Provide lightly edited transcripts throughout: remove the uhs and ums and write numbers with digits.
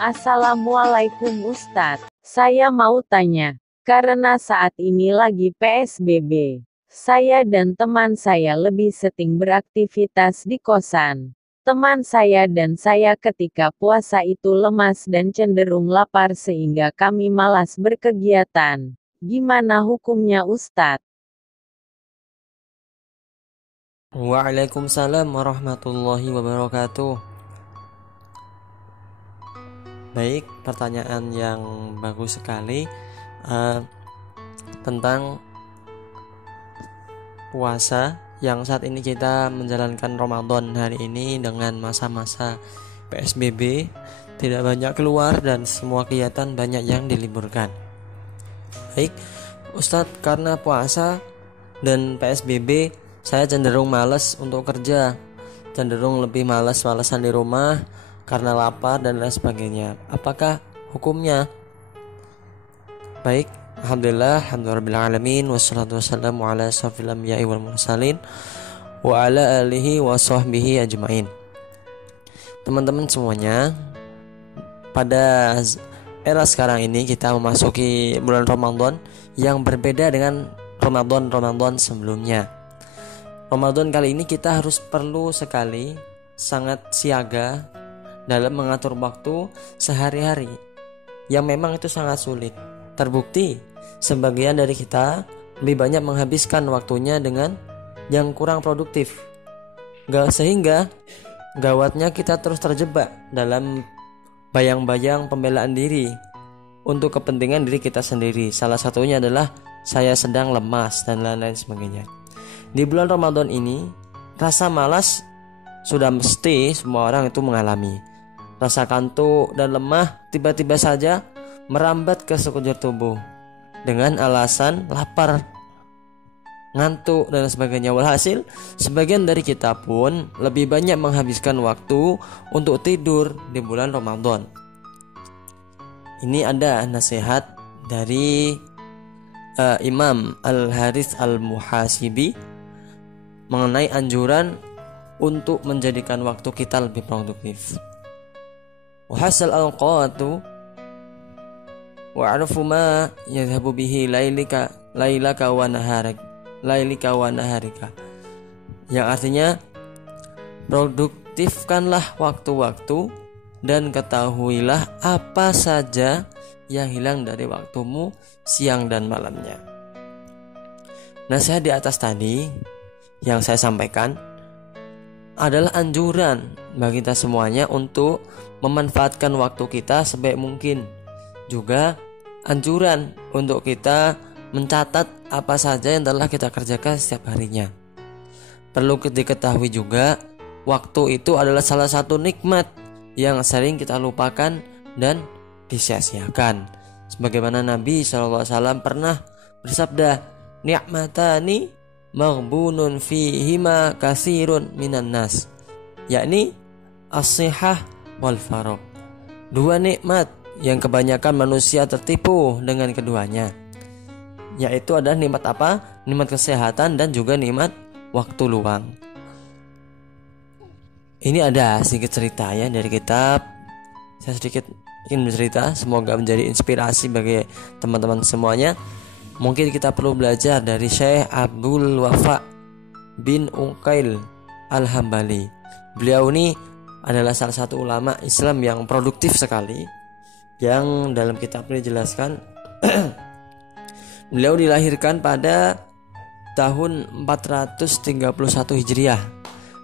Assalamualaikum Ustadz. Saya mau tanya, karena saat ini lagi PSBB, saya dan teman saya lebih sering beraktivitas di kosan. Teman saya dan saya ketika puasa itu lemas dan cenderung lapar sehingga kami malas berkegiatan. Gimana hukumnya Ustadz? Waalaikumsalam warahmatullahi wabarakatuh. Baik, pertanyaan yang bagus sekali tentang puasa yang saat ini kita menjalankan Ramadan hari ini dengan masa-masa PSBB, tidak banyak keluar dan semua kegiatan banyak yang diliburkan. Baik, Ustadz, karena puasa dan PSBB saya cenderung malas untuk kerja, cenderung lebih malas-malasan di rumah karena lapar dan lain sebagainya. Apakah hukumnya? Baik, alhamdulillahirrahmanirrahim, wassalatu wassalamu ala asyrofil anbiya'i wal mursalin wa ala alihi wa sahbihi ajmain. Teman-teman semuanya, pada era sekarang ini kita memasuki bulan Ramadan yang berbeda dengan Ramadan sebelumnya. Ramadan kali ini kita perlu sekali sangat siaga dalam mengatur waktu sehari-hari yang memang itu sangat sulit. Terbukti sebagian dari kita lebih banyak menghabiskan waktunya dengan yang kurang produktif, sehingga gawatnya kita terus terjebak dalam bayang-bayang pembelaan diri untuk kepentingan diri kita sendiri. Salah satunya adalah saya sedang lemas dan lain-lain sebagainya. Di bulan Ramadan ini, rasa malas sudah mesti semua orang itu mengalami. Rasa kantuk dan lemah tiba-tiba saja merambat ke sekujur tubuh dengan alasan lapar, ngantuk dan sebagainya. Walhasil, sebagian dari kita pun lebih banyak menghabiskan waktu untuk tidur di bulan Ramadan. Ini ada nasihat dari Imam Al-Harits Al-Muhasibi mengenai anjuran untuk menjadikan waktu kita lebih produktif. Wahasal al-qatu wa'arfu ma yadhabu bihi lailaka wa naharika, yang artinya produktifkanlah waktu-waktu dan ketahuilah apa saja yang hilang dari waktumu siang dan malamnya. Nasihat di atas tadi yang saya sampaikan adalah anjuran bagi kita semuanya untuk memanfaatkan waktu kita sebaik mungkin. Juga anjuran untuk kita mencatat apa saja yang telah kita kerjakan setiap harinya. Perlu diketahui juga, waktu itu adalah salah satu nikmat yang sering kita lupakan dan disia-siakan. Sebagaimana Nabi SAW pernah bersabda, ni'matani maghbunun fihima katsirun minan nas, yakni as-sihah wal faragh. Dua nikmat yang kebanyakan manusia tertipu dengan keduanya, yaitu adalah nikmat apa? Nikmat kesehatan dan juga nikmat waktu luang. Ini ada sedikit cerita ya dari kitab. Saya sedikit ingin bercerita, semoga menjadi inspirasi bagi teman-teman semuanya. Mungkin kita perlu belajar dari Syekh Abdul Wafa bin Uqail Al-Hambali. Beliau ini adalah salah satu ulama Islam yang produktif sekali, yang dalam kitab ini dijelaskan beliau dilahirkan pada tahun 431 Hijriah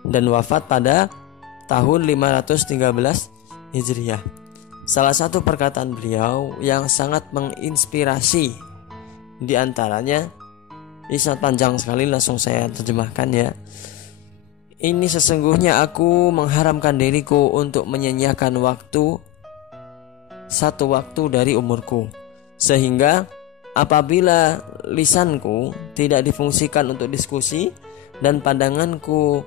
dan wafat pada tahun 513 Hijriah. Salah satu perkataan beliau yang sangat menginspirasi di antaranya, ini sangat panjang sekali, langsung saya terjemahkan ya. Ini sesungguhnya aku mengharamkan diriku untuk menyanyiakan satu waktu dari umurku, sehingga apabila lisanku tidak difungsikan untuk diskusi dan pandanganku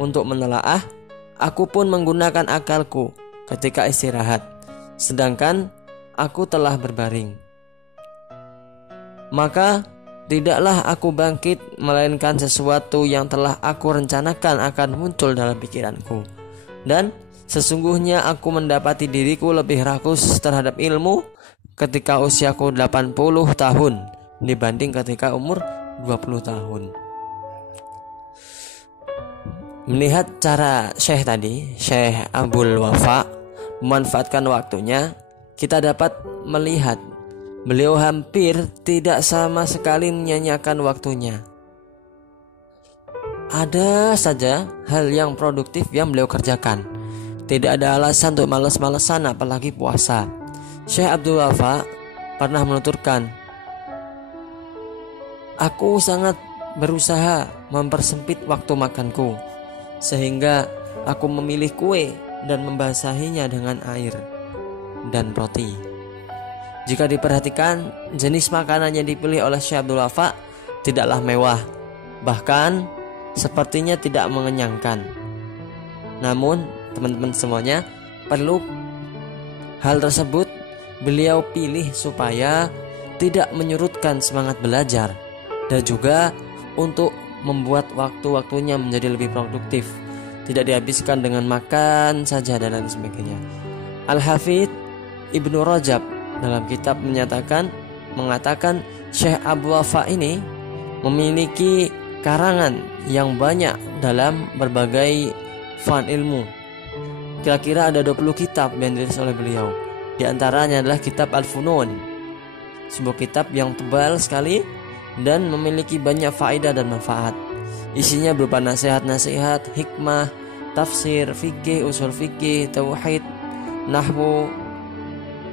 untuk menelaah, aku pun menggunakan akalku ketika istirahat, sedangkan aku telah berbaring. Maka tidaklah aku bangkit melainkan sesuatu yang telah aku rencanakan akan muncul dalam pikiranku, dan Sesungguhnya aku mendapati diriku lebih rakus terhadap ilmu ketika usiaku 80 tahun dibanding ketika umur 20 tahun. Melihat cara Syekh tadi, Syekh Abdul Wafa memanfaatkan waktunya, kita dapat melihat beliau hampir tidak sama sekali menyanyiakan waktunya. Ada saja hal yang produktif yang beliau kerjakan. Tidak ada alasan untuk malas-malasan apalagi puasa. Syekh Abdul Wafa pernah menuturkan, aku sangat berusaha mempersempit waktu makanku, sehingga aku memilih kue dan membasahinya dengan air dan roti. Jika diperhatikan, jenis makanan yang dipilih oleh Syekh Abdul Wafa tidaklah mewah, bahkan sepertinya tidak mengenyangkan. Namun teman-teman semuanya, perlu hal tersebut beliau pilih supaya tidak menyurutkan semangat belajar dan juga untuk membuat waktu-waktunya menjadi lebih produktif, tidak dihabiskan dengan makan saja dan lain sebagainya. Al-Hafidz Ibnu Rajab dalam kitab mengatakan Syekh Abdul Wafa ini memiliki karangan yang banyak dalam berbagai fan ilmu. Kira-kira ada 20 kitab yang ditulis oleh beliau. Di antaranya adalah kitab Al-Funun, sebuah kitab yang tebal sekali dan memiliki banyak faedah dan manfaat. Isinya berupa nasihat-nasihat, hikmah, tafsir, fikih, usul fikih, tauhid, nahwu,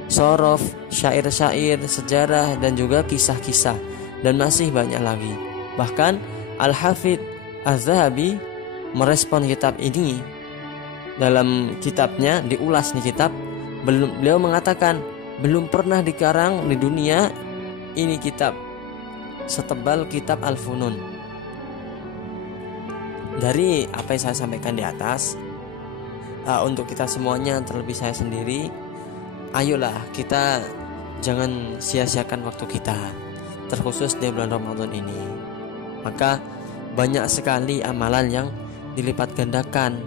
sorof, syair-syair, sejarah, dan juga kisah-kisah, dan masih banyak lagi. Bahkan Al-Hafidz Az-Zahabi merespon kitab ini. Dalam kitabnya, diulas di kitab, beliau mengatakan belum pernah dikarang di dunia ini kitab setebal kitab Al-Funun. Dari apa yang saya sampaikan di atas, untuk kita semuanya, terlebih saya sendiri, ayolah kita jangan sia-siakan waktu kita, terkhusus di bulan Ramadan ini. Maka banyak sekali amalan yang dilipat gandakan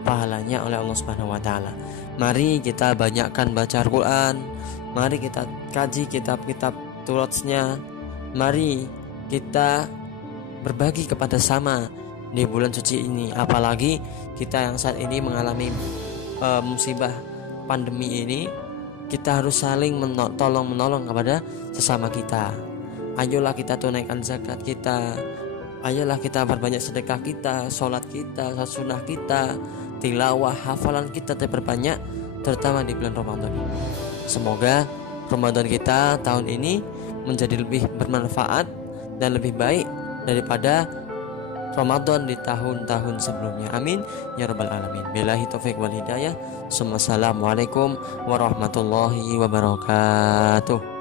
pahalanya oleh Allah Subhanahu wa taala. Mari kita banyakkan baca Al-Qur'an, mari kita kaji kitab-kitab turutsnya, mari kita berbagi kepada sama di bulan suci ini. Apalagi kita yang saat ini mengalami musibah pandemi ini, kita harus saling tolong-menolong kepada sesama kita. Ayolah kita tunaikan zakat kita, ayolah kita perbanyak sedekah kita, sholat kita, sunnah kita, tilawah, hafalan kita terperbanyak, terutama di bulan Ramadan ini. Semoga Ramadan kita tahun ini menjadi lebih bermanfaat dan lebih baik daripada Ramadan di tahun-tahun sebelumnya. Amin ya rabbal alamin. Billahi taufik wal hidayah. Assalamualaikum warahmatullahi wabarakatuh.